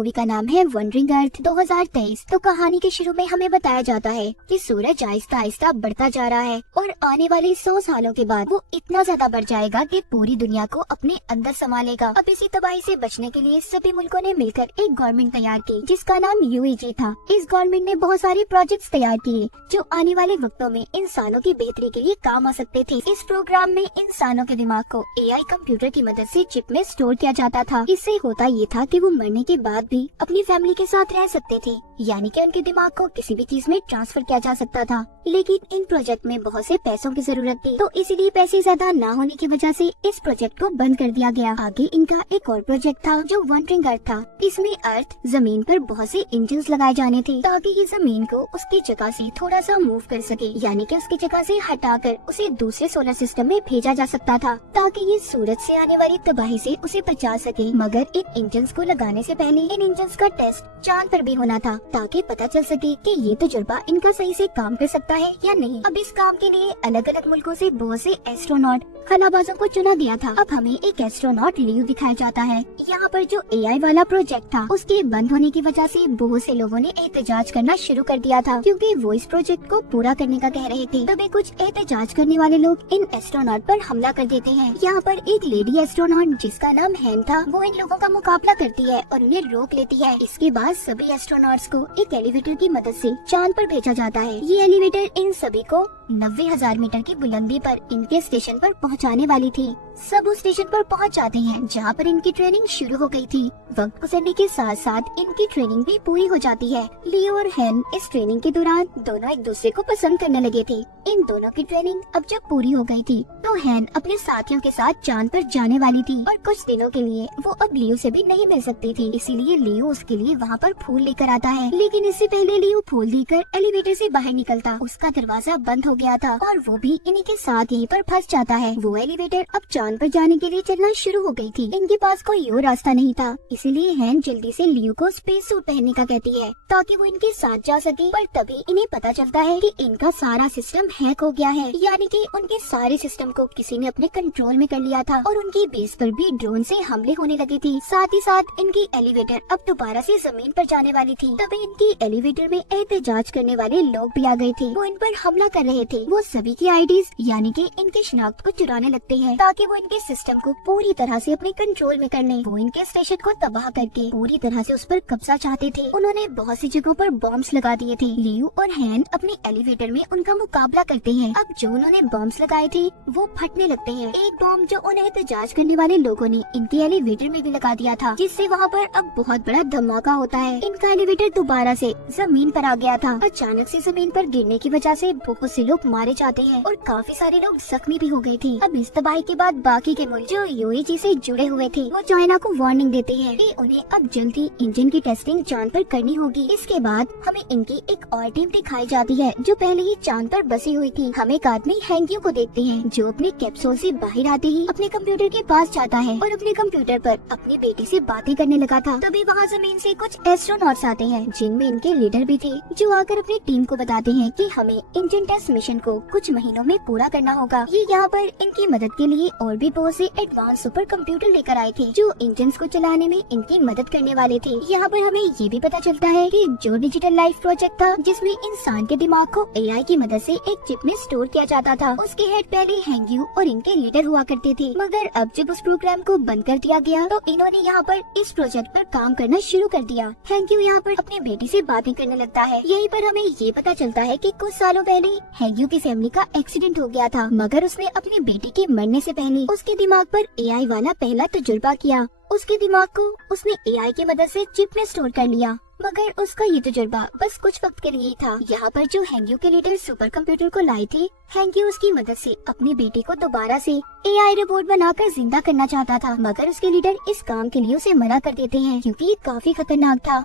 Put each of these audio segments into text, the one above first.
Movie का नाम है वंडरिंग अर्थ 2023। तो कहानी के शुरू में हमें बताया जाता है कि सूरज आहिस्ता आहिस्ता बढ़ता जा रहा है और आने वाले 100 सालों के बाद वो इतना ज्यादा बढ़ जाएगा कि पूरी दुनिया को अपने अंदर संभालेगा। अब इसी तबाही से बचने के लिए सभी मुल्कों ने मिलकर एक गवर्नमेंट तैयार की जिसका नाम यूएजी था। इस गवर्नमेंट ने बहुत सारे प्रोजेक्ट्स तैयार किए जो आने वाले वक्तों में इंसानों की बेहतरी के लिए काम आ सकते थे। इस प्रोग्राम में इंसानों के दिमाग को एआई कंप्यूटर की मदद से चिप में स्टोर किया जाता था। इससे होता ये था कि वो मरने के बाद भी अपनी फैमिली के साथ रह सकते थे, यानी कि उनके दिमाग को किसी भी चीज में ट्रांसफर किया जा सकता था। लेकिन इन प्रोजेक्ट में बहुत से पैसों की जरूरत थी, तो इसीलिए पैसे ज्यादा न होने की वजह से इस प्रोजेक्ट को बंद कर दिया गया। आगे इनका एक और प्रोजेक्ट था जो वंडरिंग अर्थ था। इसमें अर्थ जमीन पर बहुत से इंजन लगाए जाने थे ताकि ये जमीन को उसकी जगह से थोड़ा सा मूव कर सके, यानी कि उसकी जगह से हटाकर उसे दूसरे सोलर सिस्टम में भेजा जा सकता था ताकि ये सूरज से आने वाली तबाही से उसे बचा सके। मगर इन इंजन्स को लगाने से पहले इन इंजन्स का टेस्ट चांद पर भी होना था ताकि पता चल सके कि ये तजुर्बा इनका सही से काम कर सकता है या नहीं। अब इस काम के लिए अलग अलग मुल्कों से बहुत से एस्ट्रोनॉट खलाबाजों को चुना गया था। अब हमें एक एस्ट्रोनॉट लियो दिखाया जाता है। यहाँ पर जो एआई वाला प्रोजेक्ट था उसके बंद होने की वजह से बहुत से लोगों ने एहतजाज करना शुरू कर दिया था क्योंकि वो इस प्रोजेक्ट को पूरा करने का कह रहे थे। तभी कुछ एहतजाज करने वाले लोग इन एस्ट्रोनॉट पर हमला कर देते हैं। यहाँ पर एक लेडी एस्ट्रोनॉट जिसका नाम हैन था वो इन लोगों का मुकाबला करती है और उन्हें रोक लेती है। इसके बाद सभी एस्ट्रोनॉट्स को एक एलिवेटर की मदद से चांद पर भेजा जाता है। ये एलिवेटर इन सभी को 90,000 मीटर की बुलंदी पर इनके स्टेशन पर पहुंचाने वाली थी। सब उस स्टेशन पर पहुंच जाते हैं जहां पर इनकी ट्रेनिंग शुरू हो गई थी। वक्त गुजरने के साथ साथ इनकी ट्रेनिंग भी पूरी हो जाती है। लियो और हैन इस ट्रेनिंग के दौरान दोनों एक दूसरे को पसंद करने लगे थे। इन दोनों की ट्रेनिंग अब जब पूरी हो गई थी तो हैन अपने साथियों के साथ चांद पर जाने वाली थी और कुछ दिनों के लिए वो अब लियो से भी नहीं मिल सकती थी। इसीलिए लियो उसके लिए वहाँ पर फूल लेकर आता है। लेकिन इससे पहले लियो फूल देकर एलिवेटर से बाहर निकलता, उसका दरवाजा बंद हो गया था और वो भी इन्हीं के साथ यहीं पर फंस जाता है। वो एलिवेटर अब चांद पर जाने के लिए चलना शुरू हो गई थी। इनके पास कोई और रास्ता नहीं था, इसीलिए हैन जल्दी से लियो को स्पेस सूट पहनने का कहती है ताकि वो इनके साथ जा सके। पर तभी इन्हें पता चलता है कि इनका सारा सिस्टम हैक हो गया है, यानी कि उनके सारे सिस्टम को किसी ने अपने कंट्रोल में कर लिया था और उनकी बेस पर भी ड्रोन से हमले होने लगे थे। साथ ही साथ इनकी एलिवेटर अब दोबारा से जमीन पर जाने वाली थी। तभी इनकी एलिवेटर में एहतजाज करने वाले लोग भी आ गए थे। वो इन पर हमला कर रहे थे। वो सभी की आईडीज यानी कि इनके शनाख्त को चुराने लगते हैं ताकि वो इनके सिस्टम को पूरी तरह से अपने कंट्रोल में कर लें। वो इनके स्टेशन को तबाह करके पूरी तरह से उस पर कब्जा चाहते थे। उन्होंने बहुत सी जगहों पर बॉम्ब्स लगा दिए थे। लियो और हैन अपने एलिवेटर में उनका मुकाबला करते हैं। अब जो उन्होंने बॉम्ब्स लगाए थे वो फटने लगते हैं। एक बॉम्ब जो उन्हें एहतजाज करने वाले लोगों ने इनके एलिवेटर में भी लगा दिया था, जिससे वहाँ पर अब बहुत बड़ा धमाका होता है। इनका एलिवेटर दोबारा से जमीन पर आ गया था। अचानक से जमीन पर गिरने की वजह से बहुत से लोग मारे जाते हैं और काफी सारे लोग जख्मी भी हो गए थे। अब इस तबाही के बाद बाकी के मुल्क जो यूएई से जुड़े हुए थे वो चाइना को वार्निंग देते हैं कि उन्हें अब जल्दी इंजन की टेस्टिंग चांद पर करनी होगी। इसके बाद हमें इनकी एक और टीम दिखाई जाती है जो पहले ही चांद पर बसी हुई थी। हम एक आदमी हैंगियो को देखते हैं जो अपने कैप्सूल से बाहर आते ही अपने कंप्यूटर के पास जाता है और अपने कंप्यूटर पर अपनी बेटी से बातें करने लगा था। तभी वहाँ जमीन से कुछ एस्ट्रोनॉट्स आते हैं जिनमें इनके लीडर भी थे, जो आकर अपनी टीम को बताते हैं कि हमें इंजन टेस्ट मिशन को कुछ महीनों में पूरा करना होगा। ये यहाँ पर इनकी मदद के लिए और भी बहुत से एडवांस सुपर कंप्यूटर लेकर आए थे जो इंजन को चलाने में इनकी मदद करने वाले थे। यहाँ पर हमें ये भी पता चलता है कि जो डिजिटल लाइफ प्रोजेक्ट था जिसमें इंसान के दिमाग को एआई की मदद से एक चिप में स्टोर किया जाता था, उसके हेड पहले हैंग्यू और इनके लीडर हुआ करते थे। मगर अब जब उस प्रोग्राम को बंद कर दिया गया तो इन्होंने यहाँ पर इस प्रोजेक्ट पर काम करना शुरू कर दिया। हैंग्यू यहाँ पर अपनी बेटी से बातें करने लगता है। यहीं पर हमें ये पता चलता है कि कुछ सालों पहले हैंग्यू की फैमिली का एक्सीडेंट हो गया था, मगर उसने अपनी बेटी के मरने से पहले उसके दिमाग पर एआई वाला पहला तजुर्बा किया। उसके दिमाग को उसने एआई की मदद से चिप में स्टोर कर लिया, मगर उसका ये तजुर्बा बस कुछ वक्त के लिए ही था। यहाँ पर जो हैंग्यू के लीडर सुपर कंप्यूटर को लाए थे, हैंग्यू उसकी मदद से अपनी बेटी को दोबारा से एआई रोबोट बनाकर जिंदा करना चाहता था, मगर उसके लीडर इस काम के लिए उसे मना कर देते हैं क्योंकि ये काफी खतरनाक था।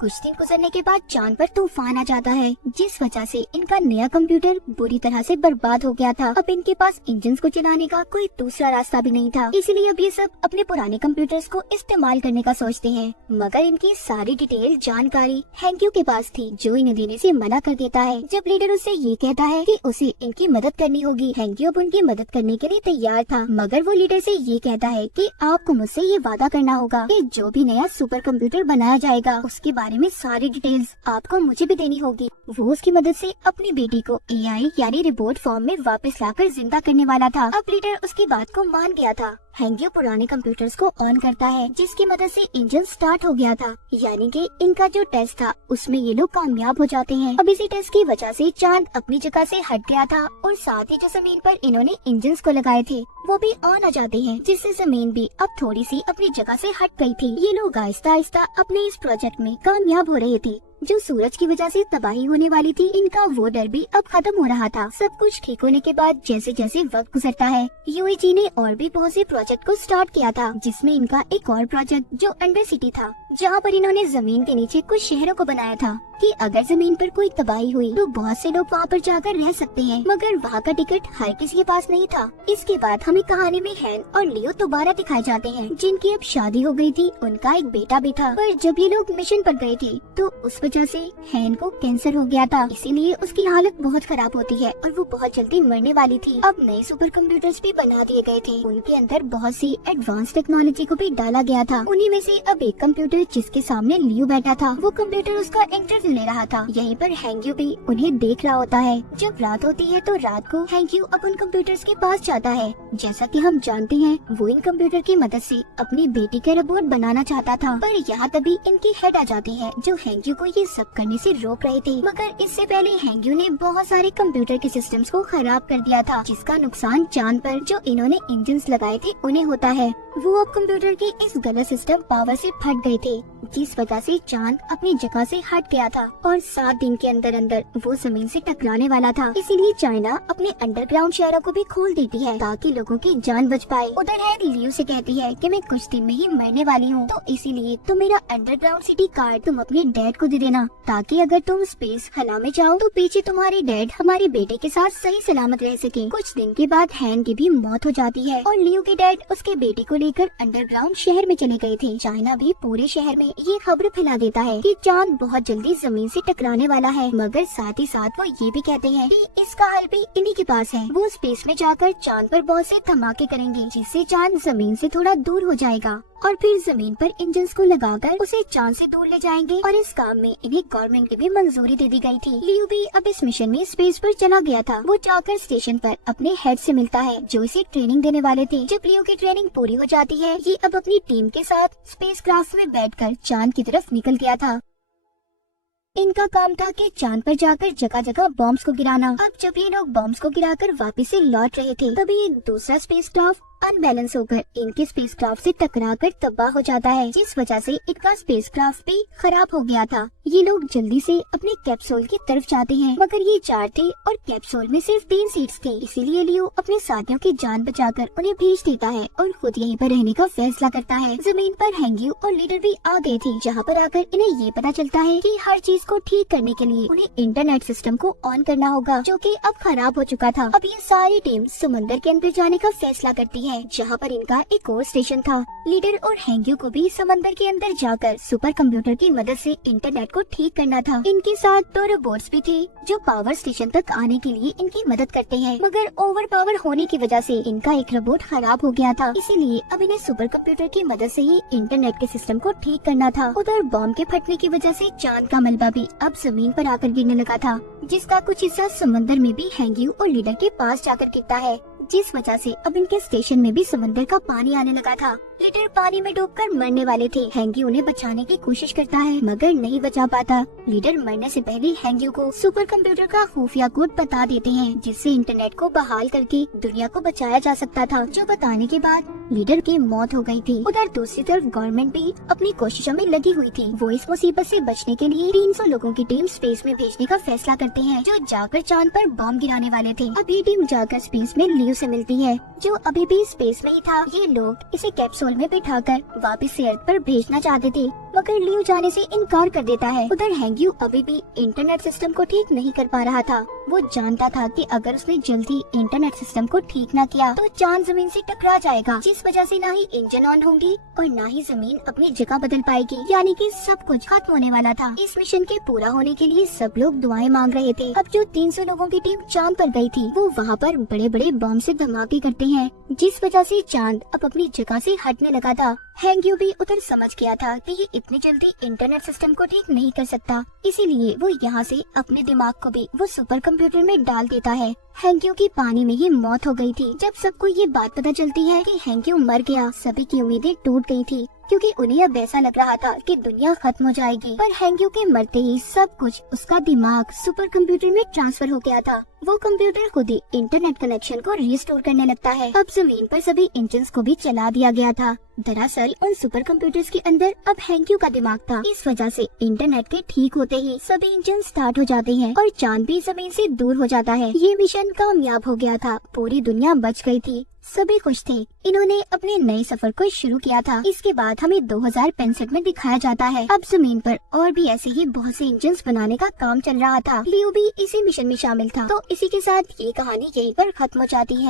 कुछ दिन गुजरने के बाद चांद पर तूफान आ जाता है, जिस वजह से इनका नया कंप्यूटर बुरी तरह से बर्बाद हो गया था। अब इनके पास इंजन को चलाने का कोई दूसरा रास्ता भी नहीं था, इसलिए अब ये सब अपने पुराने कंप्यूटर्स को इस्तेमाल करने का सोचते हैं। मगर इनकी सारी डिटेल जानकारी हैंक्यू के पास थी, जो इन्हें देने से मना कर देता है। जब लीडर उससे ये कहता है कि उसे इनकी मदद करनी होगी, हैंक्यू अब उनकी मदद करने के लिए तैयार था, मगर वो लीडर से ये कहता है कि आपको मुझसे ये वादा करना होगा कि जो भी नया सुपर कंप्यूटर बनाया जाएगा उसके बारे में सारी डिटेल्स आपको मुझे भी देनी होगी। वो उसकी मदद से अपनी बेटी को एआई यानी रिबोट फॉर्म में वापस लाकर जिंदा करने वाला था। अब लीडर उसकी बात को मान गया था। हैंक्यू पुराने कंप्यूटर्स को ऑन करता है, जिसकी मदद से इंजन स्टार्ट हो गया था, यानी कि इनका जो टेस्ट था उसमें ये लोग कामयाब हो जाते हैं। अब इसी टेस्ट की वजह से चांद अपनी जगह से हट गया था और साथ ही जो जमीन पर इन्होंने इंजन को लगाए थे वो भी ऑन आ जाते हैं, जिससे जमीन भी अब थोड़ी सी अपनी जगह से हट गई थी। ये लोग आहिस्ता आहिस्ता अपने इस प्रोजेक्ट में कामयाब हो रहे थे। जो सूरज की वजह से तबाही होने वाली थी, इनका वो डर भी अब खत्म हो रहा था। सब कुछ ठीक होने के बाद जैसे जैसे वक्त गुजरता है, यूएजी ने और भी बहुत से प्रोजेक्ट को स्टार्ट किया था, जिसमें इनका एक और प्रोजेक्ट जो अंडर सिटी था, जहाँ पर इन्होंने जमीन के नीचे कुछ शहरों को बनाया था कि अगर जमीन पर कोई तबाही हुई तो बहुत से लोग वहाँ पर जाकर रह सकते हैं, मगर वहाँ का टिकट हर किसी के पास नहीं था। इसके बाद हमें कहानी में हैन और लियो दोबारा दिखाए जाते हैं, जिनकी अब शादी हो गई थी, उनका एक बेटा भी था। पर जब ये लोग मिशन पर गए थे तो उस वजह से हैन को कैंसर हो गया था, इसीलिए उसकी हालत बहुत खराब होती है और वो बहुत जल्दी मरने वाली थी। अब नए सुपर कंप्यूटर्स भी बना दिए गए थे, उनके अंदर बहुत सी एडवांस टेक्नोलॉजी को भी डाला गया था। उन्हीं में से अब एक कंप्यूटर जिसके सामने लियो बैठा था, वो कंप्यूटर उसका इंटरव्यू ले रहा था। यहीं पर हैंक्यू भी उन्हें देख रहा होता है। जब रात होती है तो रात को हैंक्यू अब उन कंप्यूटर्स के पास जाता है। जैसा कि हम जानते हैं, वो इन कंप्यूटर की मदद से अपनी बेटी का रोबोट बनाना चाहता था, पर यहाँ तभी इनकी हेड आ जाती है, जो हैंक्यू को ये सब करने से रोक रहे थे। मगर इससे पहले हैंक्यू ने बहुत सारे कंप्यूटर के सिस्टम्स को खराब कर दिया था, जिसका नुकसान चांद पर जो इन्होंने इंजन्स लगाए थे उन्हें होता है। वो अब कंप्यूटर के इस गलत सिस्टम पावर से फट गए थे, जिस वजह से चांद अपनी जगह से हट गया था और 7 दिन के अंदर अंदर वो जमीन से टकराने वाला था। इसीलिए चाइना अपने अंडरग्राउंड शहरों को भी खोल देती है ताकि लोगों की जान बच पाए। उधर है लियो से कहती है कि मैं कुछ दिन में ही मरने वाली हूँ, तो इसीलिए तुम मेरा अंडरग्राउंड सिटी कार्ड तुम अपने डैड को दे देना, ताकि अगर तुम स्पेस खला में जाओ तो पीछे तुम्हारे डैड हमारे बेटे के साथ सही सलामत रह सके। कुछ दिन के बाद हैन की भी मौत हो जाती है और लियो के डैड उसके बेटे को लेकर अंडरग्राउंड शहर में चले गए थे। चाइना भी पूरे शहर में ये खबर फैला देता है कि चांद बहुत जल्दी जमीन से टकराने वाला है, मगर साथ ही साथ वो ये भी कहते हैं कि इसका हल भी इन्हीं के पास है। वो स्पेस में जाकर चांद पर बहुत से धमाके करेंगे, जिससे चांद जमीन से थोड़ा दूर हो जाएगा और फिर जमीन पर इंजन्स को लगाकर उसे चांद से दूर ले जाएंगे। और इस काम में इन्हें गवर्नमेंट की भी मंजूरी दे दी गई थी। लियो भी अब इस मिशन में स्पेस पर चला गया था। वो जाकर स्टेशन पर अपने हेड से मिलता है, जो इसे ट्रेनिंग देने वाले थे। जब लियो की ट्रेनिंग पूरी हो जाती है, ये अब अपनी टीम के साथ स्पेस क्राफ्ट में बैठकर चांद की तरफ निकल गया था। इनका काम था कि चांद पर जाकर जगह जगह बॉम्ब्स को गिराना। अब जब ये लोग बॉम्ब्स को गिराकर वापस से लौट रहे थे, तभी एक दूसरा स्पेस क्राफ्ट अनबैलेंस होकर इनके स्पेसक्राफ्ट से टकराकर तबाह हो जाता है, जिस वजह से इनका स्पेसक्राफ्ट भी खराब हो गया था। ये लोग जल्दी से अपने कैप्सूल की तरफ जाते हैं, मगर ये 4 थे और कैप्सूल में सिर्फ 3 सीट्स थे। इसीलिए लियो अपने साथियों की जान बचाकर उन्हें भेज देता है और खुद यहीं पर रहने का फैसला करता है। जमीन पर हैंक्यू और लीडर भी आ गए थे, जहाँ पर आकर इन्हें ये पता चलता है कि हर चीज को ठीक करने के लिए उन्हें इंटरनेट सिस्टम को ऑन करना होगा, जो कि अब खराब हो चुका था। अब ये सारी टीम समंदर के अंदर जाने का फैसला करती है, जहाँ पर इनका एक और स्टेशन था। लीडर और हैंक्यू को भी समंदर के अंदर जाकर सुपर कंप्यूटर की मदद से इंटरनेट को ठीक करना था। इनके साथ 2 रोबोट्स भी थे, जो पावर स्टेशन तक आने के लिए इनकी मदद करते हैं, मगर ओवर पावर होने की वजह से इनका एक रोबोट खराब हो गया था। इसीलिए अब इन्हें सुपर कंप्यूटर की मदद से ही इंटरनेट के सिस्टम को ठीक करना था। उधर बॉम्ब के फटने की वजह से चांद का मलबा भी अब जमीन पर आकर गिरने लगा था, जिसका कुछ हिस्सा समंदर में भी हैंक्यू और लीडर के पास जाकर गिरता है, जिस वजह से अब इनके स्टेशन में भी समंदर का पानी आने लगा था। लीडर पानी में डूबकर मरने वाले थे। हैंक्यू उन्हें बचाने की कोशिश करता है, मगर नहीं बचा पाता। लीडर मरने से पहले हैंक्यू को सुपर कंप्यूटर का खुफिया कोड बता देते हैं, जिससे इंटरनेट को बहाल करके दुनिया को बचाया जा सकता था, जो बताने के बाद लीडर की मौत हो गई थी। उधर दूसरी तरफ गवर्नमेंट भी अपनी कोशिशों में लगी हुई थी। वो इस मुसीबत से बचने के लिए 300 लोगों की टीम स्पेस में भेजने का फैसला करते हैं, जो जाकर चांद पर बॉम्ब गिराने वाले थे। अब ये टीम जाकर स्पेस में लियो से मिलती है, जो अभी भी स्पेस में ही था। ये लोग इसे कैप्सूल कैप्सूल में बिठाकर वापस से अर्थ पर भेजना चाहते थे, मगर लियो जाने से इनकार कर देता है। उधर हैंग्यू अभी भी इंटरनेट सिस्टम को ठीक नहीं कर पा रहा था। वो जानता था कि अगर उसने जल्दी इंटरनेट सिस्टम को ठीक न किया तो चांद जमीन से टकरा जाएगा, जिस वजह से ना ही इंजन ऑन होंगी और ना ही जमीन अपनी जगह बदल पाएगी, यानी कि सब कुछ खत्म होने वाला था। इस मिशन के पूरा होने के लिए सब लोग दुआएं मांग रहे थे। अब जो 300 लोगों की टीम चांद पर गई थी, वो वहाँ पर बड़े बड़े बम से धमाके करते हैं, जिस वजह से चांद अब अपनी जगह से हटने लगा था। हैंग्यू भी उधर समझ गया था कि ये इतनी जल्दी इंटरनेट सिस्टम को ठीक नहीं कर सकता, इसीलिए वो यहाँ से अपने दिमाग को भी वो सुपर कंप्यूटर में डाल देता है। हैंग्यू की पानी में ही मौत हो गई थी। जब सबको ये बात पता चलती है कि हैंग्यू मर गया, सभी की उम्मीदें टूट गई थी, क्योंकि उन्हें अब ऐसा लग रहा था कि दुनिया खत्म हो जाएगी। पर हैंग्यू के मरते ही सब कुछ उसका दिमाग सुपर कंप्यूटर में ट्रांसफर हो गया था। वो कंप्यूटर खुद ही इंटरनेट कनेक्शन को रिस्टोर करने लगता है। अब जमीन पर सभी इंजन्स को भी चला दिया गया था। दरअसल उन सुपर कंप्यूटर्स के अंदर अब हैंग्यू का दिमाग था। इस वजह से इंटरनेट के ठीक होते ही सभी इंजन स्टार्ट हो जाते हैं और चांद भी जमीन से दूर हो जाता है। ये मिशन कामयाब हो गया था, पूरी दुनिया बच गई थी, सभी खुश थे। इन्होंने अपने नए सफर को शुरू किया था। इसके बाद हमें 2065 में दिखाया जाता है। अब जमीन पर और भी ऐसे ही बहुत से इंजन्स बनाने का काम चल रहा था। लियो भी इसी मिशन में शामिल था। तो इसी के साथ ये कहानी यहीं पर खत्म हो जाती है।